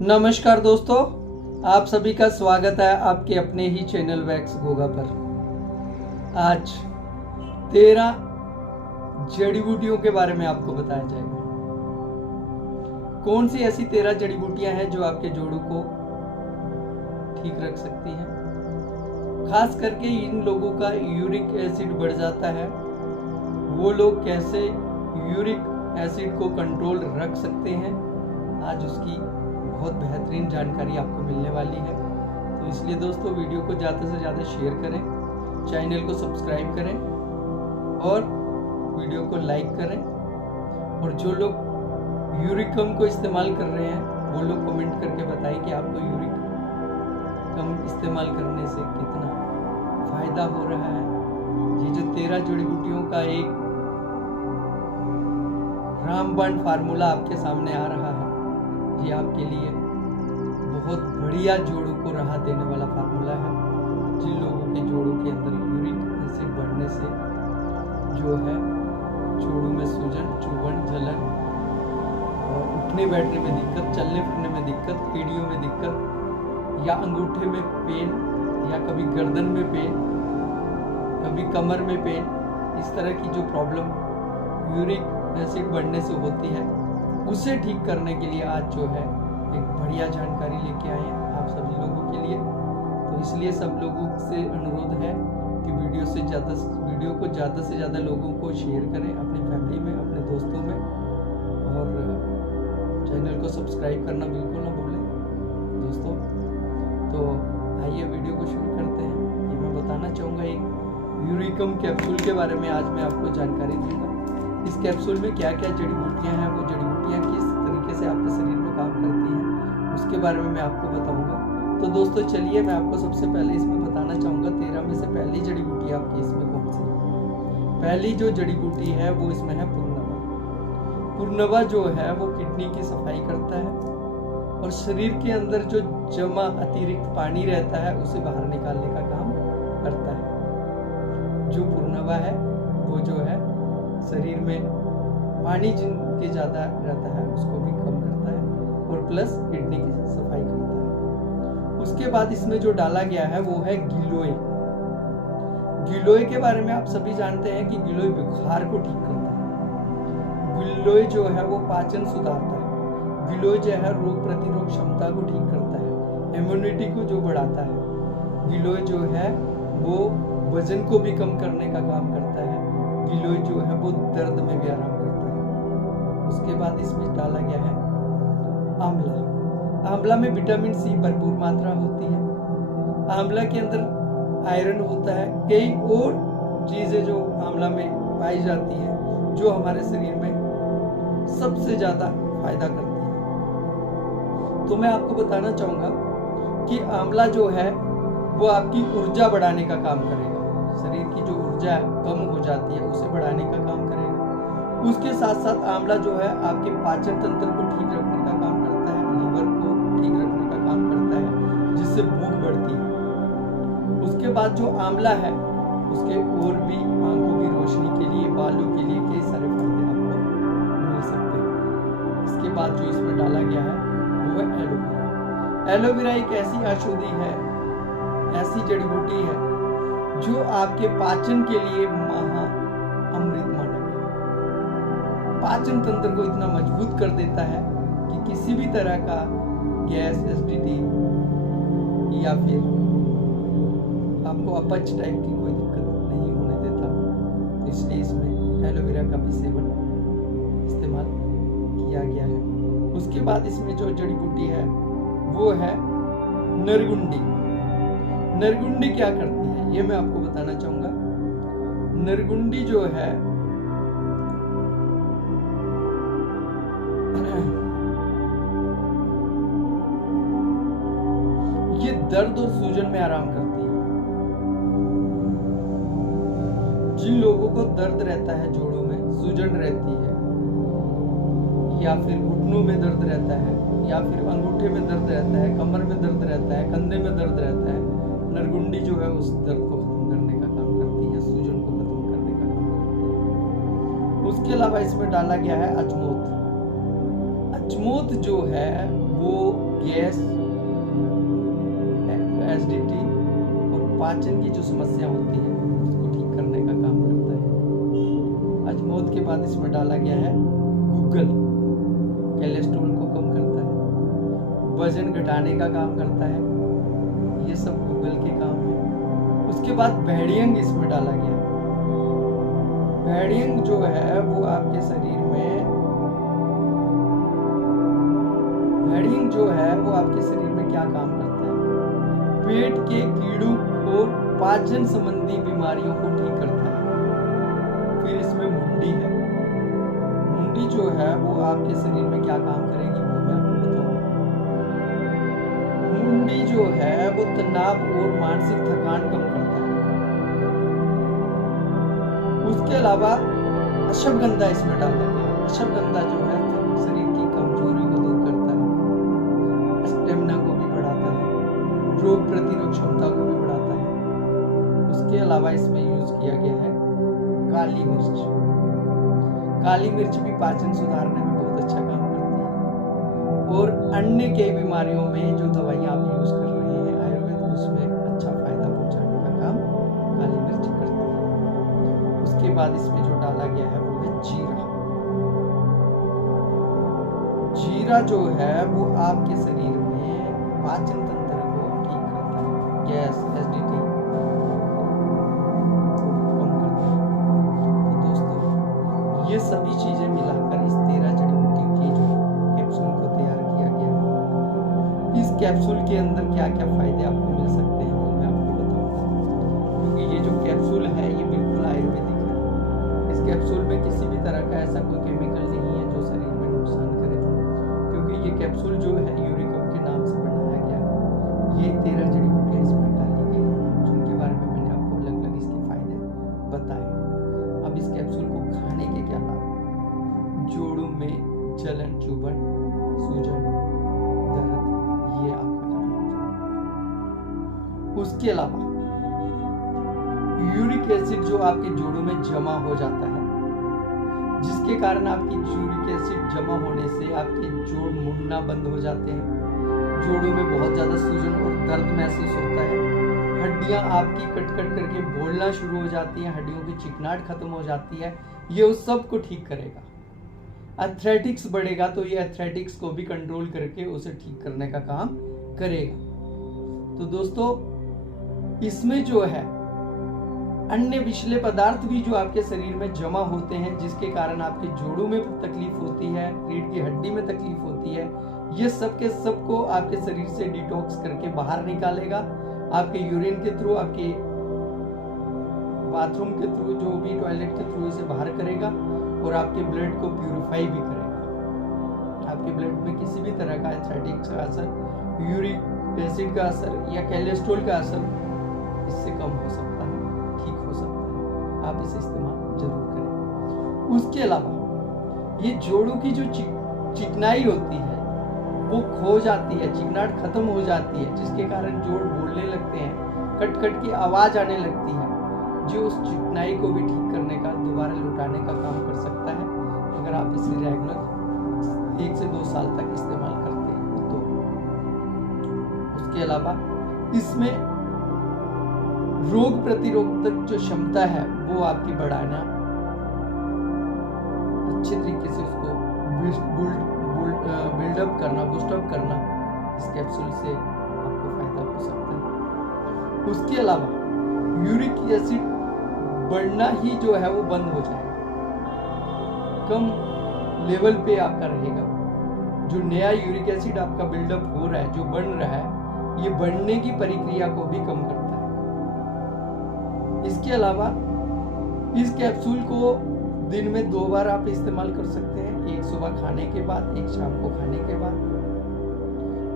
नमस्कार दोस्तों, आप सभी का स्वागत है आपके अपने ही चैनल वैक्स गोगा पर। आज 13 जड़ी बूटियों के बारे में आपको बताया जाएगा। कौन सी ऐसी 13 जड़ी बूटियां हैं जो आपके जोड़ों को ठीक रख सकती हैं। खास करके इन लोगों का यूरिक एसिड बढ़ जाता है, वो लोग कैसे यूरिक एसिड को कंट्रोल रख सकते हैं, आज उसकी बहुत बेहतरीन जानकारी आपको मिलने वाली है। तो इसलिए दोस्तों वीडियो को ज़्यादा से ज़्यादा शेयर करें, चैनल को सब्सक्राइब करें और वीडियो को लाइक करें। और जो लोग यूरिकम को इस्तेमाल कर रहे हैं वो लोग कमेंट करके बताएं कि आपको यूरिक कम इस्तेमाल करने से कितना फ़ायदा हो रहा है। ये जो 13 जड़ी बूटियों का एक रामबाण फार्मूला आपके सामने आ रहा है, ये आपके लिए बहुत बढ़िया जोड़ों को राहत देने वाला फार्मूला है। जिन लोगों के जोड़ों के अंदर यूरिक एसिड बढ़ने से जो है जोड़ों में सूजन, चुभन, जलन और उठने बैठने में दिक्कत, चलने फिरने में दिक्कत, एड़ियों में दिक्कत या अंगूठे में पेन या कभी गर्दन में पेन, कभी कमर में पेन, इस तरह की जो प्रॉब्लम यूरिक एसिड बढ़ने से होती है उसे ठीक करने के लिए आज जो है एक बढ़िया जानकारी लेके आए हैं आप सभी लोगों के लिए। तो इसलिए सब लोगों से अनुरोध है कि वीडियो को ज़्यादा से ज़्यादा लोगों को शेयर करें, अपनी फैमिली में, अपने दोस्तों में, और चैनल को सब्सक्राइब करना बिल्कुल ना भूलें दोस्तों। तो आइए वीडियो को शुरू करते हैं। ये मैं बताना चाहूँगा एक यूरिकम कैप्सूल के बारे में आज मैं आपको जानकारी दूंगा। इस कैप्सूल में क्या क्या जड़ी बूटियाँ हैं, वो जड़ी बूटियाँ किस तरीके से आपके शरीर में काम करती हैं, उसके बारे में मैं आपको बताऊंगा। तो दोस्तों चलिए मैं आपको सबसे पहले इसमें बताना चाहूँगा 13 में से पहली जड़ी बूटी आपकी इसमें कौन सी है। पहली जो जड़ी बूटी है वो इसमें है पुरनवा। पुरनवा जो है वो किडनी की सफाई करता है और शरीर के अंदर जो जमा अतिरिक्त पानी रहता है उसे बाहर निकालने का काम करता है। जो पुरनवा है वो जो है शरीर में पानी जिनके ज़्यादा रहता है उसको भी कम करता है और प्लस किडनी की सफाई करता है। उसके बाद इसमें जो डाला गया है वो है गिलोय। गिलोय के बारे में आप सभी जानते हैं कि गिलोय बुखार को ठीक करता है। गिलोय जो है वो पाचन सुधारता है। गिलोय जो है रोग प्रतिरोध क्षमता को ठीक करता है, इम्यूनिटी को जो बढ़ाता है। गिलोय जो है वो वजन को भी कम करने का काम करता है। गिलोय जो है वो दर्द में भी आराम करता है। उसके बाद इसमें डाला गया है आंवला। आंवला में विटामिन सी भरपूर मात्रा होती है। आंवला के अंदर आयरन होता है, कई और चीजें जो आंवला में पाई जाती हैं जो हमारे शरीर में सबसे ज्यादा फायदा करती है। तो मैं आपको बताना चाहूंगा कि आंवला जो है वो आपकी ऊर्जा बढ़ाने का काम करेगा। शरीर की जो ऊर्जा कम हो जाती है उसे बढ़ाने का काम करेगा। उसके साथ साथ आंवला जो है आपके पाचन तंत्र को ठीक रखने का काम करता है, लीवर को ठीक रखने का काम करता है, जिससे भूख बढ़ती है। उसके बाद जो आंवला है उसके और भी आंखों की रोशनी के लिए, बालों के लिए कई सारे फायदे आपको मिल सकते हैं। इसके बाद जो इसमें डाला गया है वो है एलोवेरा। एलोवेरा एक ऐसी औषधि है, ऐसी जड़ी बूटी है जो आपके पाचन के लिए महा अमृत माना गया है। पाचन तंत्र को इतना मजबूत कर देता है कि किसी भी तरह का गैस, एसिडिटी या फिर आपको अपच टाइप की कोई दिक्कत नहीं होने देता। तो इसलिए इसमें एलोवेरा का भी सेवन इस्तेमाल किया गया है। उसके बाद इसमें जो जड़ी बूटी है वो है नरगुंडी। नरगुंडी क्या करती है ये मैं आपको बताना चाहूंगा। नरगुंडी जो है ये दर्द और सूजन में आराम करती है। जिन लोगों को दर्द रहता है, जोड़ों में सूजन रहती है, या फिर घुटनों में दर्द रहता है, या फिर अंगूठे में दर्द रहता है, कमर में दर्द रहता है, कंधे में दर्द रहता है, नरगुंडी जो है उस दर्द को खत्म करने का काम करती है, सूजन को खत्म करने का काम करती है। उसके अलावा इसमें डाला गया है अजमोद। अजमोद जो है वो गैस, एसिडिटी और पाचन की जो समस्या होती है उसको ठीक करने का काम करता है। अजमोद के बाद इसमें डाला गया है गूगल, कोलेस्ट्रॉल को कम करता है, वजन घटाने का काम करता है, ये सब गूगल के काम है। उसके बाद भेड़ियंग इसमें डाला गया है। भेड़ियंग जो है वो आपके शरीर में, भेड़ियंग जो है वो आपके शरीर में क्या काम करता है? पेट के कीड़ों और पाचन संबंधी बीमारियों को ठीक करता है। फिर इसमें मुंडी है। मुंडी जो है वो आपके शरीर में क्या काम करेगी वो मैं आपको बताऊंगा। मुंडी जो है वो तनाव और मानसिक थकान कम करता है। उसके अलावा अश्वगंधा इसमें डाला गया। अश्वगंधा जो है शरीर की कमजोरी को दूर करता है, स्टेमिना को भी बढ़ाता है, रोग प्रतिरोधक क्षमता को भी बढ़ाता है। उसके अलावा इसमें यूज किया गया है काली मिर्च। काली मिर्च भी पाचन सुधारने में बहुत अच्छा काम करती है और अन्य कई बीमारियों में जो दवाइयां आप यूज कर रहे हैं आयुर्वेद, उसमें अच्छा फायदा पहुंचाने का काम काली मिर्च करती है। उसके बाद इसमें जो डाला गया है वो है जीरा। जीरा जो है वो आपके शरीर में पाचन तंत्र को ठीक करता है, गैस, एसिडिटी कम करता है। तो दोस्तों ये सभी चीजें मिलाकर इस 13 जड़ी बूटी के जो कैप्सूल को तैयार किया गया है। इस कैप्सूल के अंदर क्या क्या फायदे आपको मिल सकते हैं वो मैं आपको बताऊंगा, क्योंकि ये जो कैप्सूल है ये बिल्कुल आयुर्वेदिक है। इस कैप्सूल में किसी भी तरह का ऐसा कोई केमिकल नहीं है जो शरीर में नुकसान करे, क्योंकि ये कैप्सूल जो है यूरिकम के नाम से बनाया गया है। ये 13 जड़ी बूटियां इसमें डाली गई जिनके बारे में मैंने आपको अलग अलग इसके फायदे बताए। अब इस कैप्सूल को खाने के क्या लाभ? जोड़ों में जलन, चुभन, सूजन, दर्द ये आपका खत्म हो जाएगा। उसके अलावा यूरिक एसिड जो आपके जोड़ों में जमा हो जाता है, जिसके कारण आपकी यूरिक एसिड जमा होने से आपके जोड़ मुड़ना बंद हो जाते हैं, जोड़ों में बहुत ज्यादा सूजन और दर्द महसूस होता है, हड्डियां आपकी कट कट करके बोलना शुरू हो जाती हैं, हड्डियों की चिकनाहट खत्म हो जाती है, ये उस सब को ठीक करेगा। एथलेटिक्स बढ़ेगा तो ये एथलेटिक्स को भी कंट्रोल करके उसे ठीक करने का काम करेगा। तो दोस्तों इसमें जो है अन्य विषैले पदार्थ भी जो आपके शरीर में जमा होते हैं, जिसके कारण आपके जोड़ों में तकलीफ होती है, रीढ़ की हड्डी में तकलीफ होती है, ये सब के सबको आपके शरीर से डिटॉक्स करके बाहर निकालेगा। आपके यूरिन के थ्रू, आपके बाथरूम के थ्रू, जो भी टॉयलेट के थ्रू इसे बाहर करेगा और आपके ब्लड को प्यूरिफाई भी करेगा। आपके ब्लड में किसी भी तरह का एथलेटिक्स का असर, यूरिक एसिड का असर या कोलेस्ट्रॉल का असर इससे कम हो सकता है, ठीक हो सकता है। आप इसे इस्तेमाल जरूर करें। उसके अलावा ये जोड़ों की जो चिकनाई होती है वो खो जाती है, चिकनाहट खत्म हो जाती है, जिसके कारण जोड़ बोलने लगते हैं, कट कट की आवाज आने लगती है, जो उस चिकनाई को भी ठीक करने का, दोबारा लौटाने का काम कर सकता है अगर आप इसे रेगुलर 1 से 2 साल तक इस्तेमाल करते हैं तो। उसके अलावा इसमें रोग प्रतिरोधक जो क्षमता है वो आपकी बढ़ाना, अच्छे तरीके से उसको बिल्डअप करना, बूस्टअप करना, इस कैप्सूल से आपको फायदा हो सकता है। उसके अलावा यूरिक एसिड बढ़ना ही जो है वो बंद हो जाएगा, कम लेवल पे आपका रहेगा। जो नया यूरिक एसिड आपका बिल्डअप हो रहा है, जो बन रहा है, ये बढ़ने की प्रक्रिया को भी कम करता है। इसके अलावा इस कैप्सूल को दिन में 2 बार आप इस्तेमाल कर सकते हैं, एक सुबह खाने के बाद, एक शाम को खाने के बाद,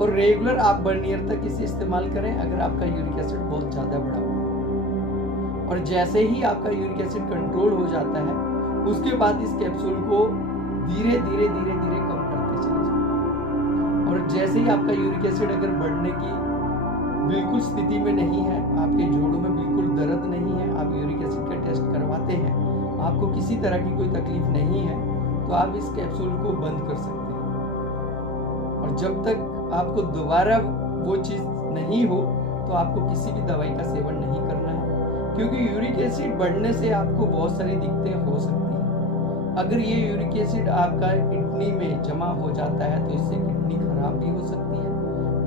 और रेगुलर आप 1 ईयर तक इसे इस्तेमाल करें अगर आपका यूरिक एसिड बहुत ज्यादा बढ़ा हुआ। और जैसे ही आपका यूरिक एसिड कंट्रोल हो जाता है, उसके बाद इस कैप्सूल को धीरे धीरे कम करते चले जाएं। और जैसे ही आपका यूरिक एसिड अगर बढ़ने की बिल्कुल स्थिति में नहीं है, आपके जोड़ों में बिल्कुल दर्द नहीं है, आप यूरिक एसिड का टेस्ट करवाते हैं, आपको किसी तरह की कोई तकलीफ नहीं है, तो आप इस कैप्सूल को बंद कर सकते हैं। और जब तक आपको दोबारा वो चीज़ नहीं हो तो आपको किसी भी दवाई का सेवन नहीं करना है, क्योंकि यूरिक एसिड बढ़ने से आपको बहुत सारी दिक्कतें हो सकती हैं। अगर ये यूरिक एसिड आपका किडनी में जमा हो जाता है तो इससे किडनी खराब भी हो सकती है,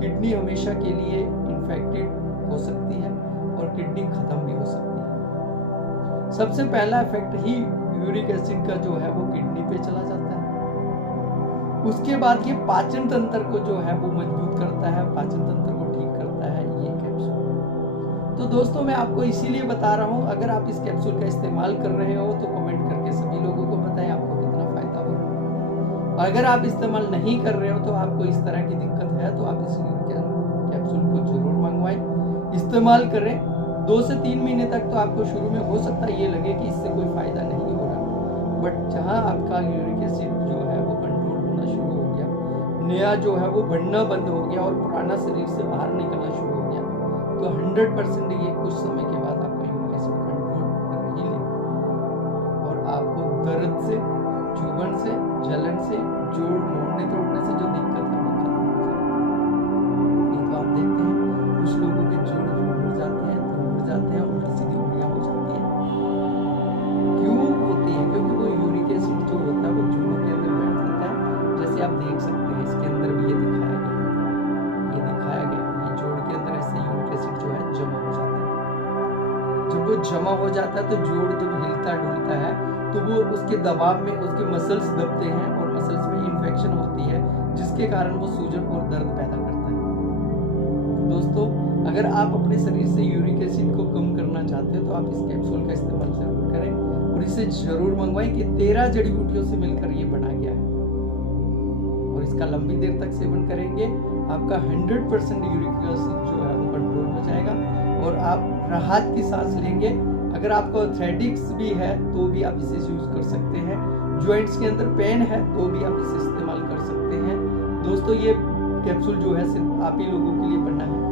किडनी हमेशा के लिए इन्फेक्टेड हो सकती है और किडनी खत्म भी हो सकती है। सबसे पहला इफेक्ट ही यूरिक एसिड का जो है वो किडनी पे चला जाता है। उसके बाद ये पाचन तंत्र को जो है वो मजबूत करता है, पाचन तंत्र को ठीक करता है ये कैप्सूल। तो दोस्तों मैं आपको इसीलिए बता रहा हूँ, अगर आप इस कैप्सूल का इस्तेमाल कर रहे हो तो कमेंट करके सभी लोगों को बताएं आपको कितना फायदा हो रहा है। अगर आप इस्तेमाल नहीं कर रहे हो तो आपको इस तरह की दिक्कत है तो आप इस कैप्सूल को जरूर मंगवाएं, इस्तेमाल करें। 2 से 3 महीने तक तो आपको शुरू में हो सकता है ये लगे कि इससे कोई फायदा नहीं हो रहा, बट जहाँ आपका यूरिक एसिड जो है वो कंट्रोल होना शुरू हो गया, नया जो है वो बढ़ना बंद हो गया और पुराना शरीर से बाहर निकलना शुरू हो गया, तो 100% ये कुछ समय के बाद आपका यूरिक एसिड कंट्रोल कर ही लेगा और आपको दर्द से, चुभन से, जलन से, जोड़ मोड़ने तोड़ने से जो दिक्कत है वो खत्म हो जाएगी। नहीं तो आप देखते हैं कुछ लोगों के जोड़ मुड़ जाते हैं, मुड़ जाते हैं, उल्टी सीधी उंगलियां हो जाती हैं। क्यों होती है? क्योंकि वो यूरिक एसिड जो होता है वो जोड़ों के अंदर बैठ जाता है। जैसे आप देख सकते हैं इसके अंदर भी ये दिखाया गया, ये जोड़ के अंदर ऐसे यूरिक एसिड जो है जमा हो जाता है। जब वो जमा हो जाता है तो जोड़ जब हिलता डुलता है तो वो उसके दबाव में उसके मसल्स दबते हैं और मसल्स में इन्फेक्शन होती है, जिसके कारण वो सूजन और दर्द पैदा करता है। तो दोस्तों अगर आप अपने शरीर से यूरिक एसिड को कम करना चाहते हो तो आप इस कैप्सूल का इस्तेमाल जरूर करें और इसे जरूर मंगवाएं कि 13 जड़ी बूटियों से मिलकर ये बना गया है और इसका लंबी देर तक सेवन करेंगे आपका 100% यूरिक एसिड जो है वो कंट्रोल हो जाएगा और आप राहत की सांस लेंगे। अगर आपको आर्थराइटिस भी है तो भी आप इसे यूज कर सकते हैं, जॉइंट्स के अंदर पेन है तो भी आप इसे इस्तेमाल कर सकते हैं। दोस्तों ये कैप्सूल जो है सिर्फ आप ही लोगों के लिए बना है।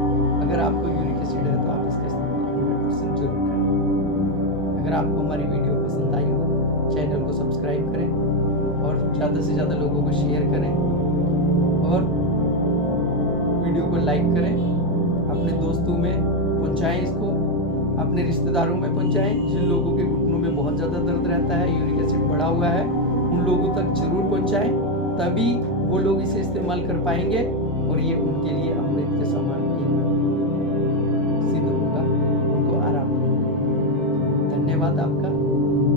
अगर आपको यूरिक एसिड है तो आप इसका इस्तेमाल 100% जरूर करें। अगर आपको हमारी वीडियो पसंद आई हो चैनल को सब्सक्राइब करें और ज़्यादा से ज़्यादा लोगों को शेयर करें और वीडियो को लाइक करें, अपने दोस्तों में पहुंचाएं, इसको अपने रिश्तेदारों में पहुंचाएं। जिन लोगों के घुटनों में बहुत ज़्यादा दर्द रहता है, यूरिक एसिड बढ़ा हुआ है, उन लोगों तक जरूर पहुंचाएं, तभी वो लोग इसे इस्तेमाल कर पाएंगे और ये उनके लिए अमृत के समान सिद्ध होगा, उनको आराम मिलेगा। धन्यवाद आपका।